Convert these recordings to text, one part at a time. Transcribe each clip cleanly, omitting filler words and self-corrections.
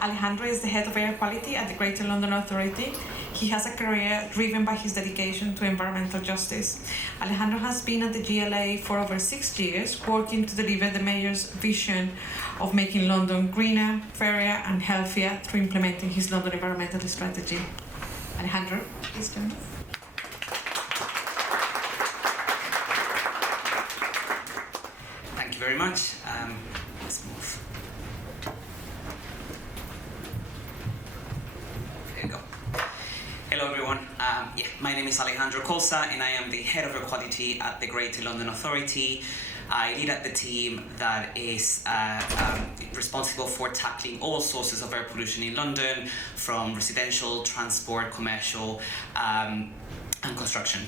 Alejandro is the head of air quality at the Greater London Authority. He has a career driven by his dedication to environmental justice. Alejandro has been at the GLA for over 6 years, working to deliver the Mayor's vision of making London greener, fairer and healthier through implementing his London environmental strategy. Alejandro, please join us. Thank you very much. Let's move. There you go. Hello everyone. My name is Alejandro Colsa and I am the Head of Air Quality at the Greater London Authority. I lead at the team that is responsible for tackling all sources of air pollution in London, from residential, transport, commercial, and construction.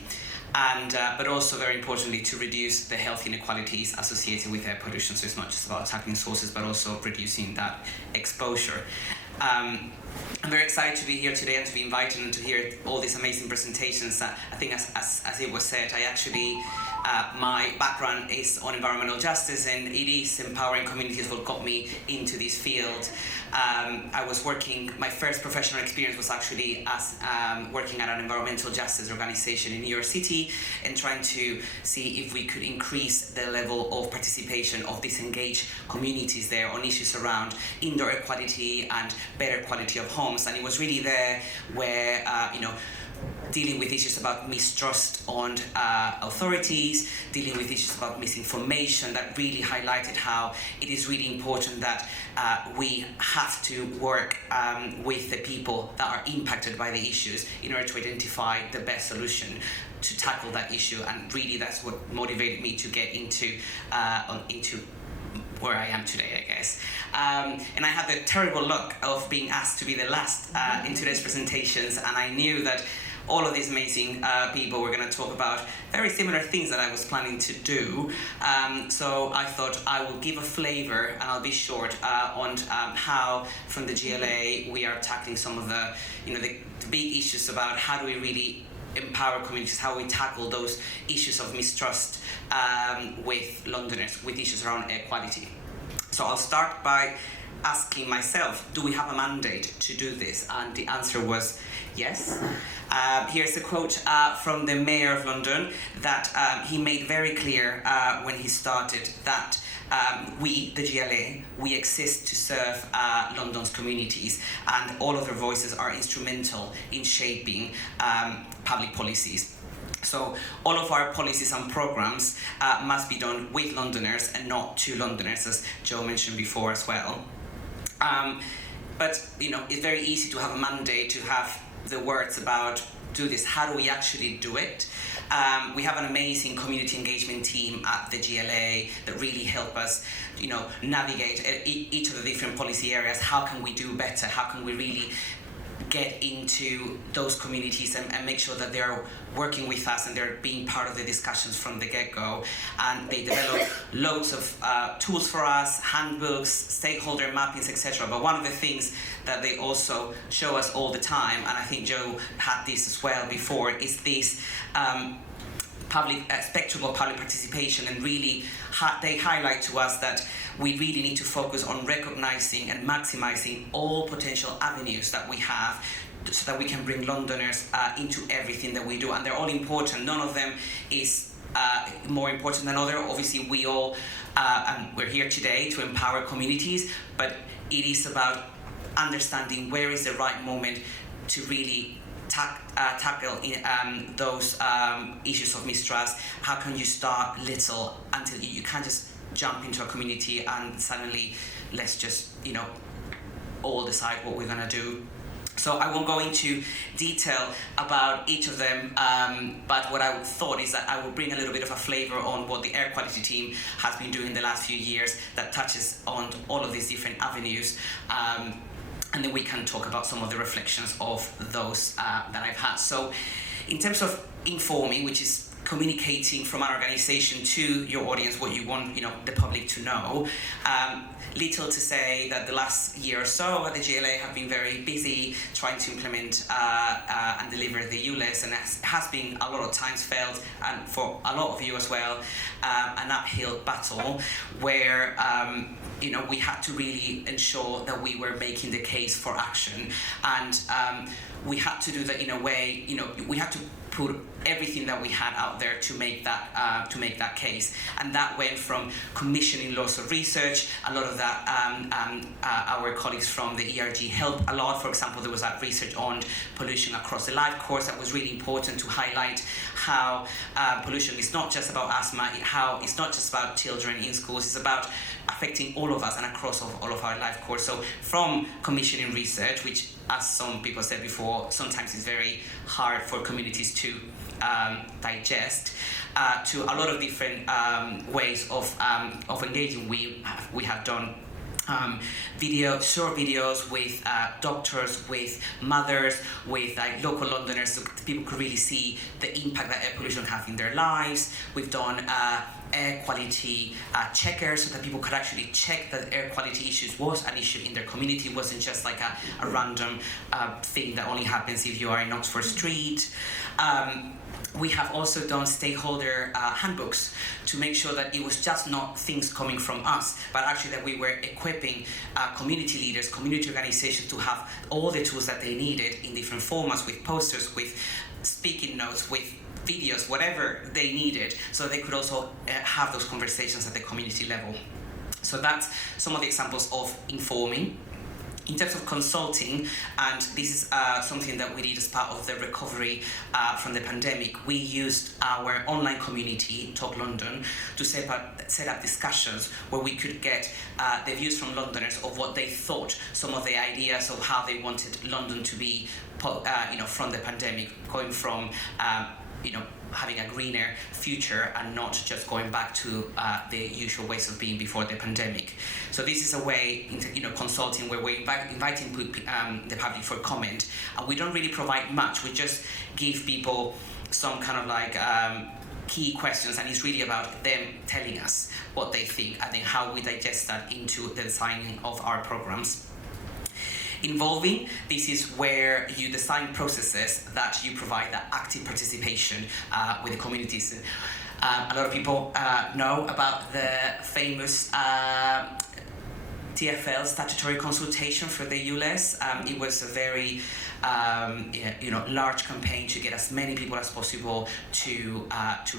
But also, very importantly, to reduce the health inequalities associated with air pollution. So it's not just about tackling sources, but also reducing that exposure. I'm very excited to be here today and to be invited and to hear all these amazing presentations. I think, as it was said, I actually, my background is on environmental justice, and it is empowering communities what got me into this field. I was working, my first professional experience was actually as working at an environmental justice organization in New York City and trying to see if we could increase the level of participation of disengaged communities there on issues around indoor air quality and better quality of homes. And it was really there where, dealing with issues about mistrust on authorities, dealing with issues about misinformation, that really highlighted how it is really important that we have to work with the people that are impacted by the issues in order to identify the best solution to tackle that issue. And really that's what motivated me to get into where I am today, I guess. And I had the terrible luck of being asked to be the last in today's presentations, and I knew that all of these amazing people were going to talk about very similar things that I was planning to do. So I thought I will give a flavor, and I'll be short, on how from the GLA we are tackling some of the big issues about how do we really empower communities, how we tackle those issues of mistrust with Londoners, with issues around air quality. So I'll start by asking myself, do we have a mandate to do this? And the answer was yes. Here's a quote from the Mayor of London that he made very clear when he started that we, the GLA, we exist to serve London's communities, and all of their voices are instrumental in shaping public policies. So all of our policies and programs must be done with Londoners and not to Londoners, as Joe mentioned before as well. But it's very easy to have a mandate, to have the words about do this. How do we actually do it? We have an amazing community engagement team at the GLA that really help us, navigate each of the different policy areas. How can we do better? How can we really get into those communities and make sure that they're working with us and they're being part of the discussions from the get-go? And they develop loads of tools for us, handbooks, stakeholder mappings, etc. But one of the things that they also show us all the time, and I think Joe had this as well before, is this spectrum of public participation, and really they highlight to us that we really need to focus on recognizing and maximizing all potential avenues that we have so that we can bring Londoners into everything that we do. And they're all important. None of them is more important than other. Obviously, we all, and we're here today to empower communities, but it is about understanding where is the right moment to really tackle those issues of mistrust. How can you start little until you can't just jump into a community and suddenly let's just all decide what we're going to do. So I won't go into detail about each of them, but what I thought is that I will bring a little bit of a flavor on what the air quality team has been doing the last few years that touches on all of these different avenues. And then we can talk about some of the reflections of those that I've had. So in terms of informing, which is communicating from our organization to your audience what you want, the public to know. Little to say that the last year or so at the GLA have been very busy trying to implement and deliver the ULEZ, and has been a lot of times felt, and for a lot of you as well, an uphill battle where we had to really ensure that we were making the case for action, and we had to do that in a way, we had to put everything that we had out there to make that case, and that went from commissioning lots of research. A lot of that our colleagues from the ERG helped a lot. For example, there was that research on pollution across the life course that was really important to highlight how pollution is not just about asthma, how it's not just about children in schools, it's about affecting all of us and across all of our life course. So from commissioning research, which, as some people said before, sometimes is very hard for communities to digest, to a lot of different ways of engaging. We have done short videos with doctors, with mothers, with local Londoners, so people could really see the impact that air pollution has in their lives. We've done air quality checkers, so that people could actually check that air quality issues was an issue in their community. It wasn't just like a random thing that only happens if you are in Oxford Street. We have also done stakeholder handbooks to make sure that it was just not things coming from us, but actually that we were equipping community leaders, community organizations to have all the tools that they needed in different formats, with posters, with speaking notes, with videos, whatever they needed, so they could also have those conversations at the community level. So that's some of the examples of informing. In terms of consulting, and this is something that we did as part of the recovery from the pandemic, we used our online community, Talk London, to set up discussions where we could get the views from Londoners of what they thought, some of the ideas of how they wanted London to be, from the pandemic, going from having a greener future and not just going back to the usual ways of being before the pandemic. So this is a way, consulting, where we're inviting the public for comment, and we don't really provide much. We just give people some kind of key questions, and it's really about them telling us what they think and then how we digest that into the designing of our programs. Involving, this is where you design processes that you provide that active participation with the communities. A lot of people know about the famous TfL statutory consultation for the ULEZ. It was a very large campaign to get as many people as possible to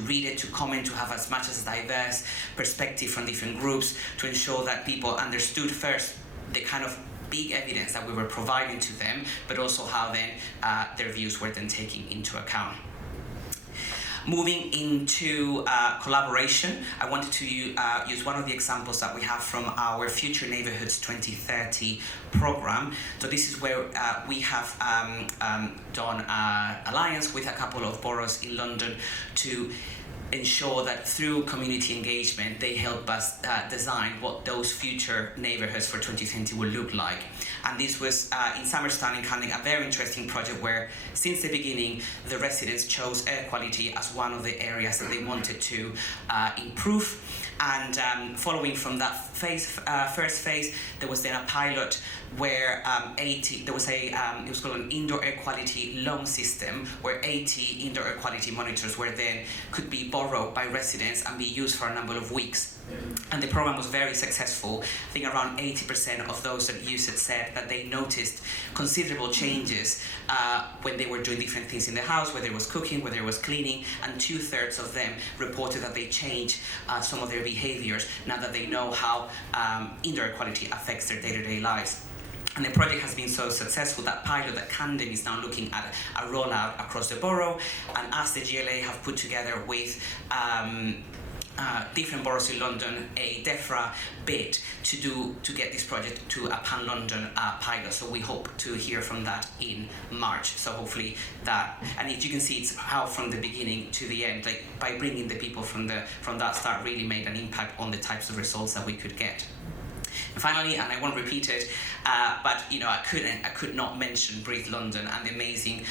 read it, to comment, to have as much as diverse perspective from different groups, to ensure that people understood first the kind of big evidence that we were providing to them, but also how then their views were then taken into account. Moving into collaboration, I wanted to use one of the examples that we have from our Future Neighbourhoods 2030 program. So this is where we have done alliance with a couple of boroughs in London to ensure that through community engagement, they help us design what those future neighbourhoods for 2020 will look like. And this was in Summerstown in Camden, a very interesting project where, since the beginning, the residents chose air quality as one of the areas that they wanted to improve. And following from that first phase, there was then a pilot where it was called an indoor air quality loan system, where 80 indoor air quality monitors could be borrowed by residents and be used for a number of weeks. And the program was very successful. I think around 80% of those that used it said that they noticed considerable changes when they were doing different things in the house, whether it was cooking, whether it was cleaning, and 2/3 of them reported that they changed some of their behaviors now that they know how indoor air quality affects their day-to-day lives. And the project has been so successful that pilot that Camden is now looking at a rollout across the borough, and as the GLA have put together with different boroughs in London a DEFRA bid to get this project to a pan-London pilot. So we hope to hear from that in March. So hopefully that, and if you can see, it's how from the beginning to the end, like by bringing the people from that start, really made an impact on the types of results that we could get. And finally, and I won't repeat it, but I could not mention Breathe London and the amazing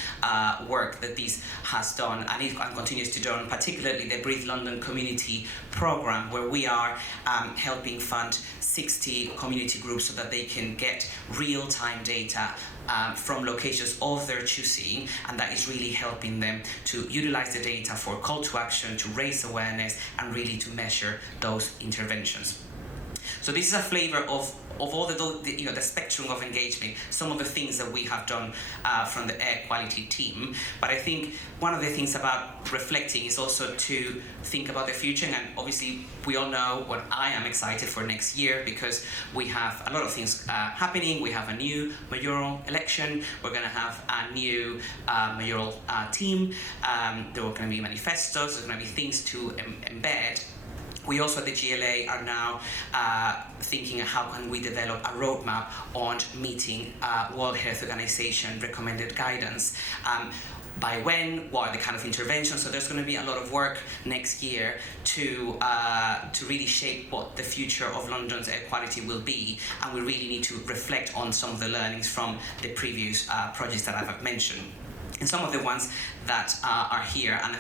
work that this has done and continues to do, particularly the Breathe London community program, where we are helping fund 60 community groups so that they can get real-time data from locations of their choosing, and that is really helping them to utilize the data for call to action, to raise awareness, and really to measure those interventions. So this is a flavor of all the spectrum of engagement, some of the things that we have done from the air quality team. But I think one of the things about reflecting is also to think about the future. And obviously, we all know what I am excited for next year, because we have a lot of things happening. We have a new mayoral election. We're going to have a new mayoral team. There are going to be manifestos. There's going to be things to embed. We also at the GLA are now thinking how can we develop a roadmap on meeting World Health Organization recommended guidance. By when, what are the kind of interventions? So there's going to be a lot of work next year to really shape what the future of London's air quality will be, and we really need to reflect on some of the learnings from the previous projects that I've mentioned. And some of the ones that are here, and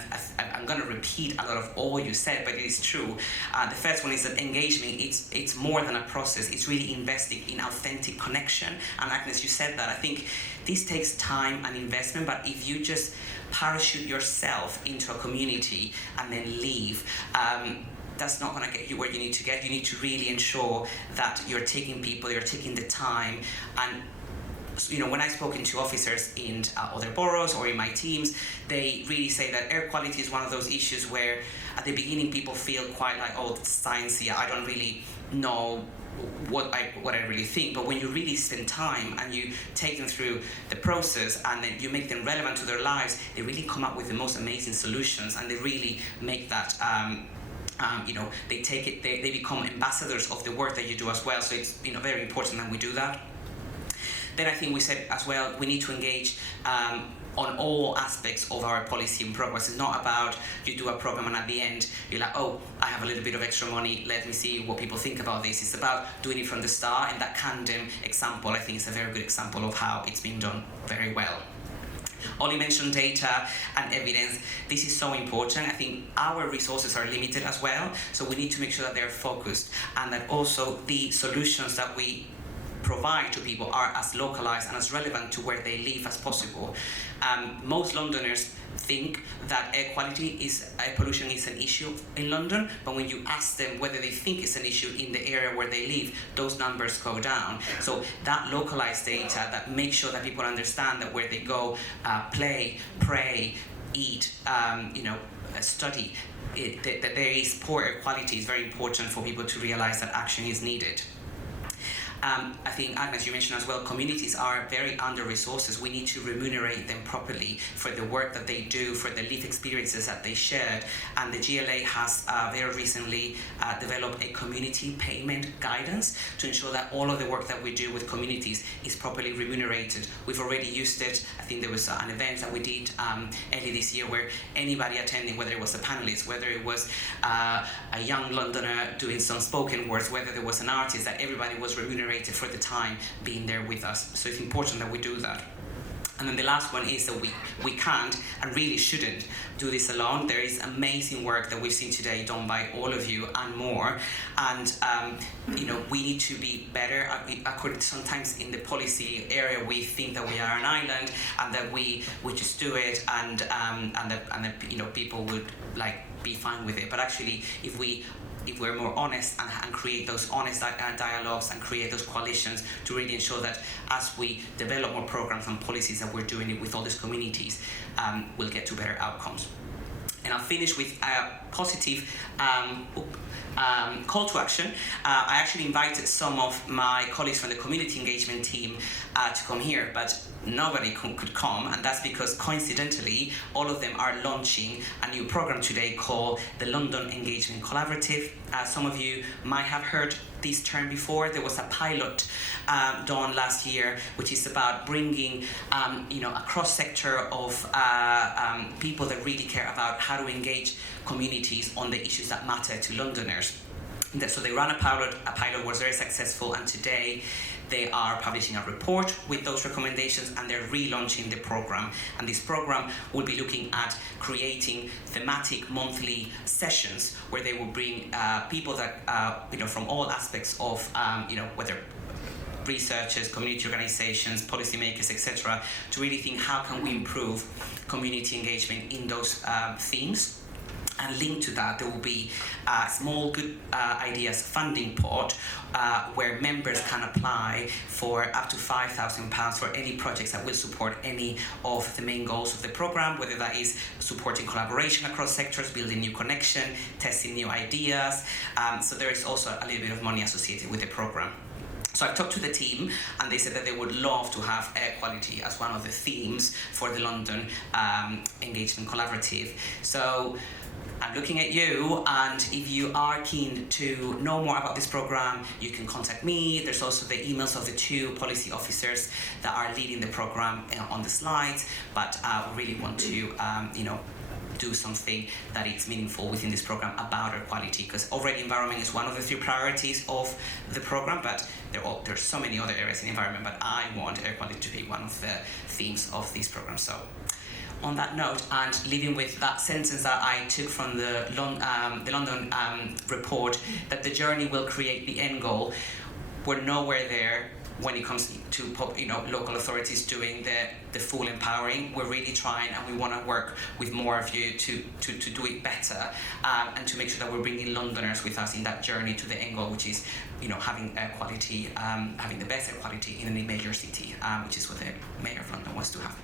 I'm going to repeat a lot of all you said, but it is true. The first one is that engagement, it's more than a process. It's really investing in authentic connection. And Agnes, you said that. I think this takes time and investment, but if you just parachute yourself into a community and then leave, that's not going to get you where you need to get. You need to really ensure that you're taking people, you're taking the time. And when I've spoken to officers in other boroughs or in my teams, they really say that air quality is one of those issues where at the beginning people feel quite like, oh, it's sciencey, I don't really know what I really think. But when you really spend time and you take them through the process and then you make them relevant to their lives, they really come up with the most amazing solutions, and they really make that they take it, they become ambassadors of the work that you do as well. So it's very important that we do that. Then I think we said as well, we need to engage on all aspects of our policy and progress. It's not about you do a program and at the end you're like, oh, I have a little bit of extra money, let me see what people think about this. It's about doing it from the start, and that Camden example I think is a very good example of how it's been done very well. Ollie mentioned data and evidence. This is so important. I think our resources are limited as well, so we need to make sure that they're focused, and that also the solutions that we provide to people are as localized and as relevant to where they live as possible. Most Londoners think that air pollution is an issue in London, but when you ask them whether they think it's an issue in the area where they live, those numbers go down. So that localized data that makes sure that people understand that where they go, play, pray, eat, study, that there is poor air quality is very important for people to realize that action is needed. I think, Agnes, you mentioned as well, communities are very under-resourced. We need to remunerate them properly for the work that they do, for the lived experiences that they shared. And the GLA has very recently developed a community payment guidance to ensure that all of the work that we do with communities is properly remunerated. We've already used it. I think there was an event that we did early this year where anybody attending, whether it was a panelist, whether it was a young Londoner doing some spoken words, whether there was an artist, that everybody was remunerated for the time being there with us. So it's important that we do that. And then the last one is that we can't and really shouldn't do this alone. There is amazing work that we've seen today done by all of you and more. And we need to be better. Sometimes in the policy area we think that we are an island and that we just do it and that people would be fine with it. But actually, if we're more honest and create those honest dialogues and create those coalitions to really ensure that as we develop more programs and policies that we're doing it with all these communities, we'll get to better outcomes. And I'll finish with a positive call to action. I actually invited some of my colleagues from the community engagement team to come here, but nobody could come, and that's because coincidentally all of them are launching a new program today called the London Engagement Collaborative. Some of you might have heard this term before. There was a pilot done last year, which is about bringing a cross-sector of people that really care about how to engage communities on the issues that matter to Londoners. So they ran a pilot was very successful, and today they are publishing a report with those recommendations, and they're relaunching the program. And this program will be looking at creating thematic monthly sessions where they will bring people that from all aspects of whether researchers, community organizations, policymakers, etc., to really think how can we improve community engagement in those themes. And linked to that, there will be a small Good Ideas funding pot where members can apply for up to £5,000 for any projects that will support any of the main goals of the program, whether that is supporting collaboration across sectors, building new connection, testing new ideas. So there is also a little bit of money associated with the program. So I've talked to the team, and they said that they would love to have air quality as one of the themes for the London Engagement Collaborative. So I'm looking at you, and if you are keen to know more about this program, you can contact me. There's also the emails of the 2 policy officers that are leading the program on the slides, but we really want to do something that is meaningful within this program about air quality, because already environment is one of the 3 priorities of the program, but there's so many other areas in environment, but I want air quality to be one of the themes of this program. So on that note, and leaving with that sentence that I took from the London report, that the journey will create the end goal, we're nowhere there when it comes to local authorities doing the full empowering. We're really trying, and we want to work with more of you to do it better, and to make sure that we're bringing Londoners with us in that journey to the end goal, which is having air quality, having the best air quality in any major city, which is what the Mayor of London wants to have.